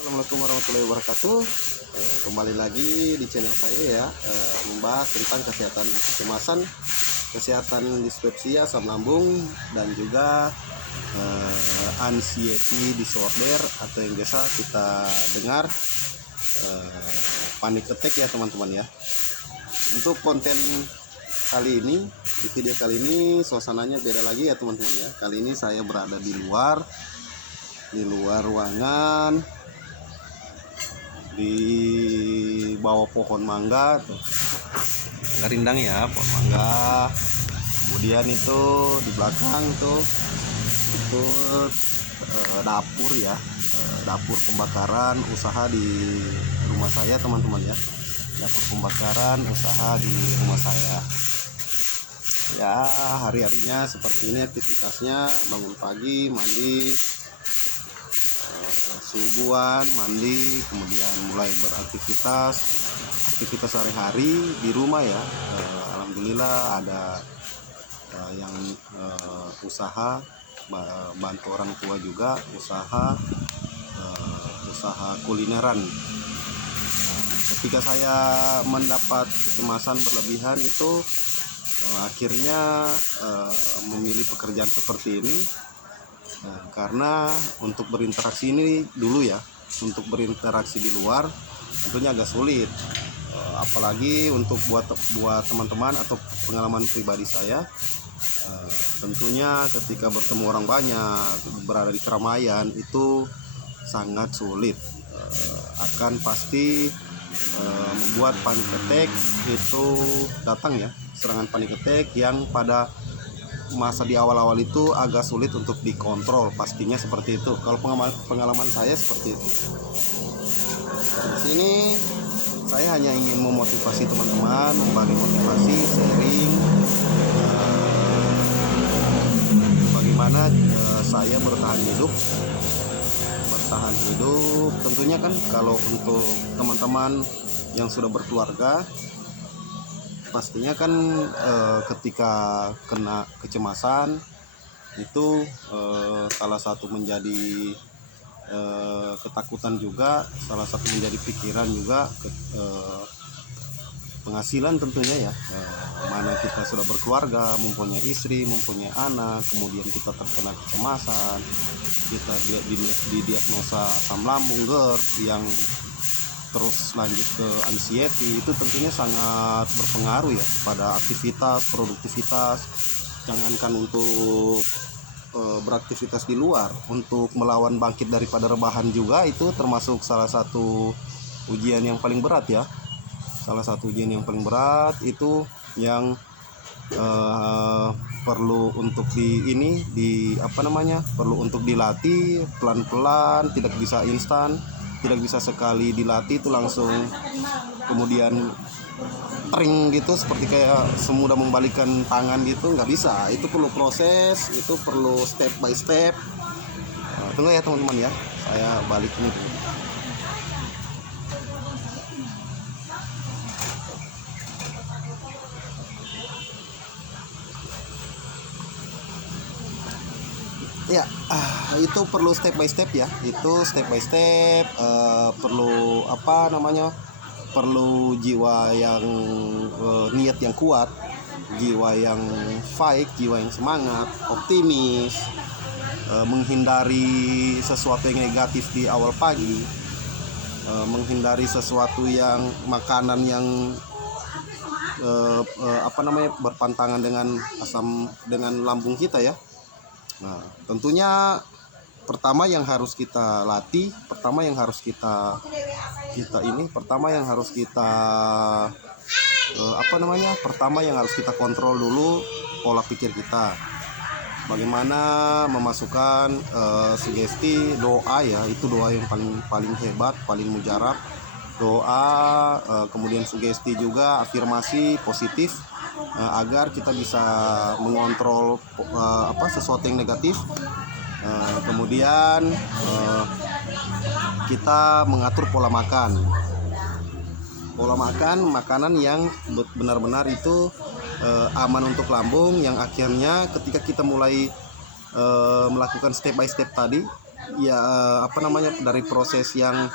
Assalamualaikum warahmatullahi wabarakatuh. Kembali lagi di channel saya ya, membahas tentang kesehatan kecemasan, kesehatan dispepsia, asam lambung, dan juga anxiety disorder atau yang biasa kita dengar panic attack ya teman-teman ya. Untuk konten kali ini, di video kali ini suasananya beda lagi ya teman-teman ya. Kali ini saya berada di luar ruangan, di bawah pohon mangga tuh, rindang ya, pohon mangga. Kemudian itu di belakang tuh itu dapur ya, dapur pembakaran usaha di rumah saya teman-teman ya. Dapur pembakaran usaha di rumah saya ya. Hari-harinya seperti ini aktivitasnya: bangun pagi, mandi, subuhan, mandi, kemudian mulai beraktivitas sehari-hari di rumah ya. Alhamdulillah ada yang usaha, bantu orang tua juga, usaha kulineran. Ketika saya mendapat kecemasan berlebihan itu akhirnya memilih pekerjaan seperti ini. Karena untuk berinteraksi ini dulu ya, untuk berinteraksi di luar tentunya agak sulit, apalagi untuk buat teman-teman atau pengalaman pribadi saya, tentunya ketika bertemu orang banyak, berada di keramaian itu sangat sulit, akan pasti membuat panic attack itu datang ya. Serangan panic attack yang pada masa di awal-awal itu agak sulit untuk dikontrol, pastinya seperti itu. Kalau pengalaman saya seperti itu. Di sini saya hanya ingin memotivasi teman-teman, membagi motivasi, sharing bagaimana saya bertahan hidup. Tentunya kan kalau untuk teman-teman yang sudah berkeluarga, pastinya kan ketika kena kecemasan itu salah satu menjadi ketakutan juga, salah satu menjadi pikiran juga, penghasilan tentunya ya. Mana kita sudah berkeluarga, mempunyai istri, mempunyai anak, kemudian kita terkena kecemasan, kita didiagnosa asam lambung, GERD, yang terus lanjut ke anxiety, itu tentunya sangat berpengaruh ya pada aktivitas, produktivitas. Jangankan untuk beraktivitas di luar, untuk melawan bangkit daripada rebahan juga itu termasuk salah satu ujian yang paling berat ya. Salah satu ujian yang paling berat itu yang perlu untuk perlu untuk dilatih pelan-pelan, tidak bisa instan. Tidak bisa sekali dilatih itu langsung kemudian tering gitu, seperti kayak semudah membalikkan tangan gitu, nggak bisa. Itu perlu proses, itu perlu step by step. Tunggu ya teman-teman ya, saya balik ini dulu. Ya, itu perlu step by step ya. Itu step by step, perlu perlu jiwa yang niat yang kuat, jiwa yang fight, jiwa yang semangat, optimis, menghindari sesuatu yang negatif di awal pagi, menghindari sesuatu yang makanan yang berpantangan dengan lambung kita ya. Nah, tentunya pertama yang harus kita latih, pertama yang harus kita kontrol dulu pola pikir kita. Bagaimana memasukkan sugesti, doa ya, itu doa yang paling hebat, paling mujarab. Doa, kemudian sugesti juga, afirmasi positif, agar kita bisa mengontrol sesuatu yang negatif. Kemudian kita mengatur pola makan, makanan yang benar-benar itu aman untuk lambung, yang akhirnya ketika kita mulai melakukan step by step tadi, ya apa namanya, dari proses yang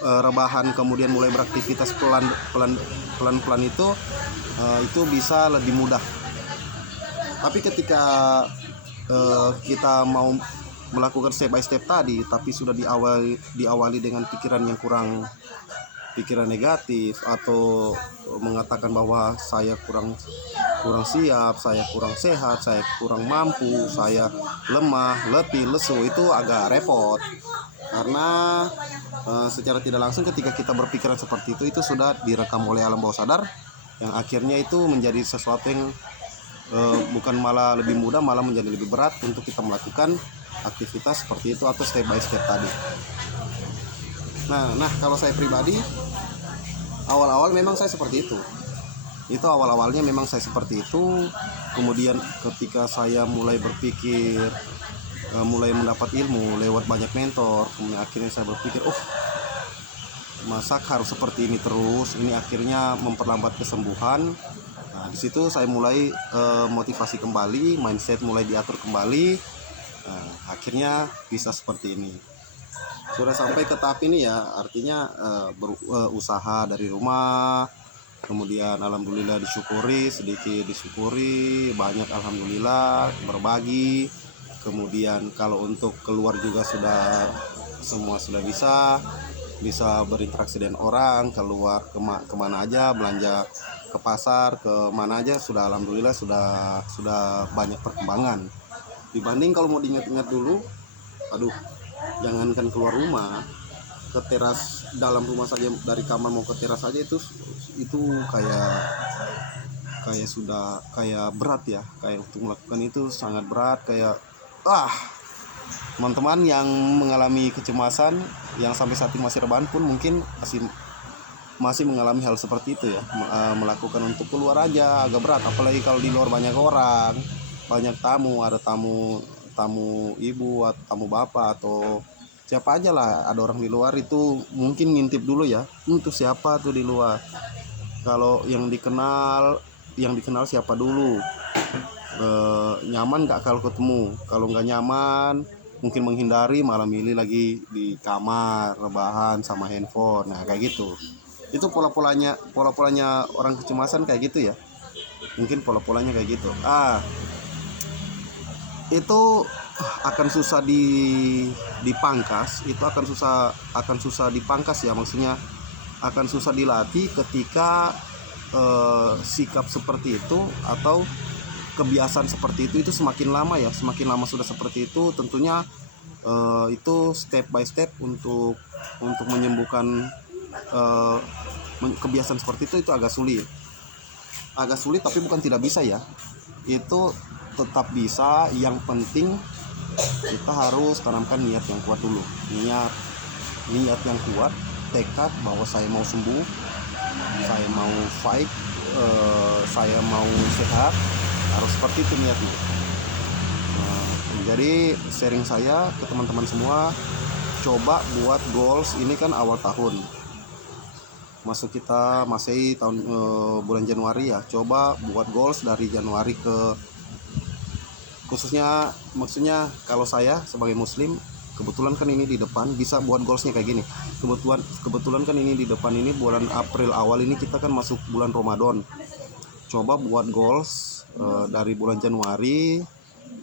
rebahan kemudian mulai beraktivitas pelan-pelan itu bisa lebih mudah. Tapi ketika kita mau melakukan step by step tadi, tapi sudah diawali dengan pikiran negatif, atau mengatakan bahwa saya kurang siap, saya kurang sehat, saya kurang mampu, saya lemah, letih, lesu, itu agak repot. Karena secara tidak langsung ketika kita berpikiran seperti itu sudah direkam oleh alam bawah sadar, yang akhirnya itu menjadi sesuatu yang bukan malah lebih mudah, malah menjadi lebih berat untuk kita melakukan aktivitas seperti itu atau step by step tadi. Nah kalau saya pribadi, awal-awal memang saya seperti itu. Itu awal-awalnya memang saya seperti itu. Kemudian ketika saya mulai berpikir, mulai mendapat ilmu lewat banyak mentor, kemudian akhirnya saya berpikir, masa harus seperti ini terus, ini akhirnya memperlambat kesembuhan. Nah, di situ saya mulai motivasi kembali, mindset mulai diatur kembali. Akhirnya bisa seperti ini. Sudah sampai ke tahap ini ya, artinya berusaha dari rumah. Kemudian alhamdulillah disyukuri, sedikit disyukuri, banyak alhamdulillah, berbagi. Kemudian kalau untuk keluar juga semua sudah bisa berinteraksi dengan orang, keluar kemana aja, belanja ke pasar, kemana aja, sudah alhamdulillah sudah banyak perkembangan. Dibanding kalau mau diingat-ingat dulu, jangankan keluar rumah, ke teras dalam rumah saja, dari kamar mau ke teras saja itu kayak berat ya, kayak untuk melakukan itu sangat berat. Kayak teman-teman yang mengalami kecemasan, yang sampai saat ini masih rebahan pun mungkin masih mengalami hal seperti itu ya. Melakukan untuk keluar aja agak berat, apalagi kalau di luar banyak orang, banyak tamu, ada tamu ibu atau tamu bapak atau siapa aja lah, ada orang di luar, itu mungkin ngintip dulu ya, itu siapa tuh di luar. Kalau yang dikenal siapa dulu, nyaman nggak kalau ketemu. Kalau nggak nyaman mungkin menghindari, malah milih lagi di kamar rebahan sama handphone. Nah kayak gitu, itu pola-polanya orang kecemasan kayak gitu ya, mungkin pola-polanya kayak gitu. Itu akan susah dipangkas, itu akan susah dipangkas ya, maksudnya akan susah dilatih ketika sikap seperti itu atau kebiasaan seperti itu semakin lama sudah seperti itu, tentunya itu step by step untuk menyembuhkan kebiasaan seperti itu agak sulit, tapi bukan tidak bisa ya, itu tetap bisa. Yang penting kita harus tanamkan niat yang kuat dulu, niat yang kuat, tekad bahwa saya mau sembuh, saya mau fight, saya mau sehat, harus seperti itu niatnya. Jadi sharing saya ke teman-teman semua, coba buat goals. Ini kan awal tahun, masuk kita masih tahun bulan Januari ya, coba buat goals dari Januari khususnya, maksudnya kalau saya sebagai muslim, kebetulan kan ini di depan bisa buat goalsnya kayak gini. Kebetulan kan ini di depan ini bulan April awal ini kita kan masuk bulan Ramadan. Coba buat goals dari bulan Januari,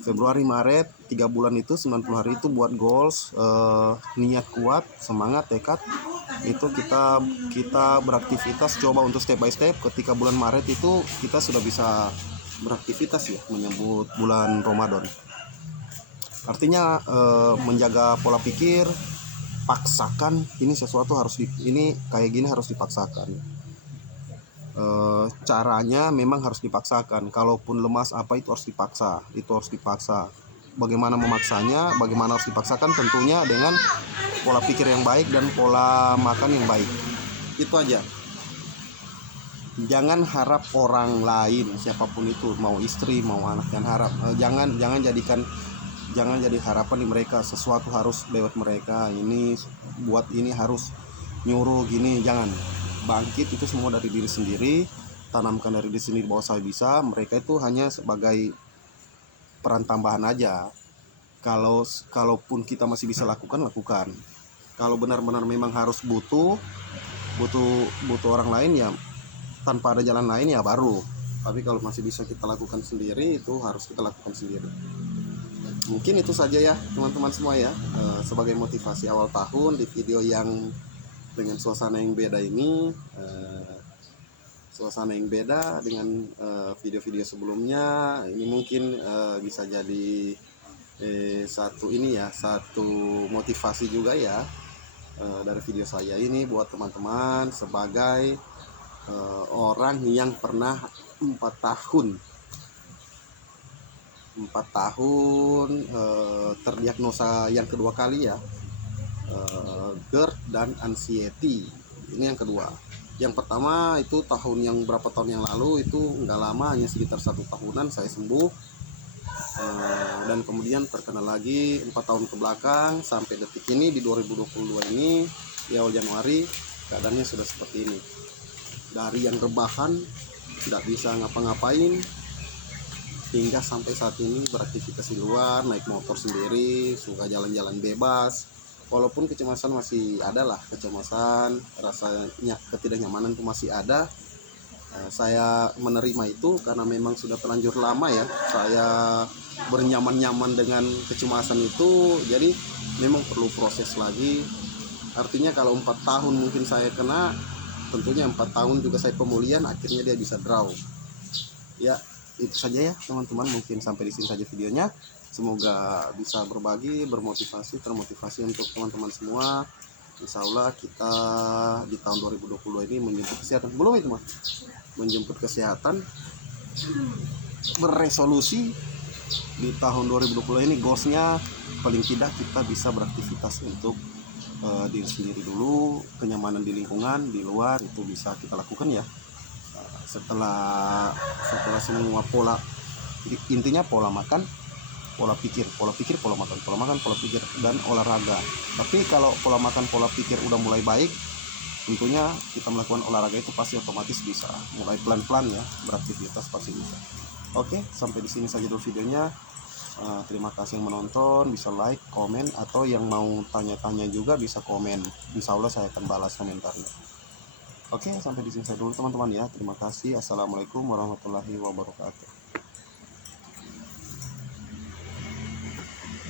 Februari, Maret, 3 bulan itu 90 hari itu buat goals, niat kuat, semangat, tekad. Itu kita beraktivitas, coba untuk step by step. Ketika bulan Maret itu kita sudah bisa beraktivitas ya, menyambut bulan Ramadan. Artinya menjaga pola pikir, paksakan, ini sesuatu ini kayak gini harus dipaksakan. Caranya memang harus dipaksakan. Kalaupun lemas itu harus dipaksa. Bagaimana memaksanya, bagaimana harus dipaksakan, tentunya dengan pola pikir yang baik dan pola makan yang baik. Itu aja. Jangan harap orang lain, siapapun itu, mau istri, mau anak, jangan jadi harapan di mereka, sesuatu harus lewat mereka, ini buat ini harus nyuruh gini. Jangan. Bangkit itu semua dari diri sendiri, tanamkan dari diri sendiri bahwa saya bisa. Mereka itu hanya sebagai peran tambahan aja. Kalaupun kita masih bisa lakukan, lakukan. Kalau benar-benar memang harus butuh orang lain ya, tanpa ada jalan lain ya baru. Tapi kalau masih bisa kita lakukan sendiri, itu harus kita lakukan sendiri. Mungkin itu saja ya teman-teman semua ya, sebagai motivasi awal tahun di video yang dengan suasana yang beda ini, suasana yang beda dengan video-video sebelumnya. Ini mungkin bisa jadi satu motivasi juga ya, dari video saya ini buat teman-teman sebagai orang yang pernah 4 tahun terdiagnosa yang kedua kali ya, GERD dan anxiety. Ini yang kedua. Yang pertama itu tahun berapa tahun yang lalu, itu nggak lama, hanya sekitar 1 tahunan saya sembuh. Dan kemudian terkena lagi 4 tahun ke belakang sampai detik ini di 2022 ini di awal Januari, keadaannya sudah seperti ini. Dari yang rebahan tidak bisa ngapa-ngapain hingga sampai saat ini beraktivitas di luar, naik motor sendiri, suka jalan-jalan bebas. Walaupun kecemasan masih ada lah, kecemasan, rasanya ketidaknyamanan itu masih ada. Saya menerima itu karena memang sudah terlanjur lama ya saya bernyaman-nyaman dengan kecemasan itu, jadi memang perlu proses lagi. Artinya kalau 4 tahun mungkin saya kena, tentunya 4 tahun juga saya pemulihan, akhirnya dia bisa draw ya. Itu saja ya teman-teman, mungkin sampai di sini saja videonya. Semoga bisa berbagi, termotivasi untuk teman-teman semua. Insya Allah kita di tahun 2022 ini menjemput kesehatan, belum itu mah, menjemput kesehatan, berresolusi di tahun 2020 ini goalsnya paling tidak kita bisa beraktivitas untuk diri sendiri dulu, kenyamanan di lingkungan, di luar itu bisa kita lakukan ya. Setelah semua pola, intinya pola makan, pola pikir, pola makan, pola pikir, dan olahraga. Tapi kalau pola makan, pola pikir udah mulai baik, tentunya kita melakukan olahraga itu pasti otomatis bisa. Mulai pelan-pelan ya, beraktivitas pasti bisa. Oke, sampai di sini saja dulu videonya. Terima kasih yang menonton, bisa like, komen, atau yang mau tanya-tanya juga bisa komen. Insya Allah saya akan balas komentarnya. Oke, sampai di sini saja dulu teman-teman ya. Terima kasih. Assalamualaikum warahmatullahi wabarakatuh.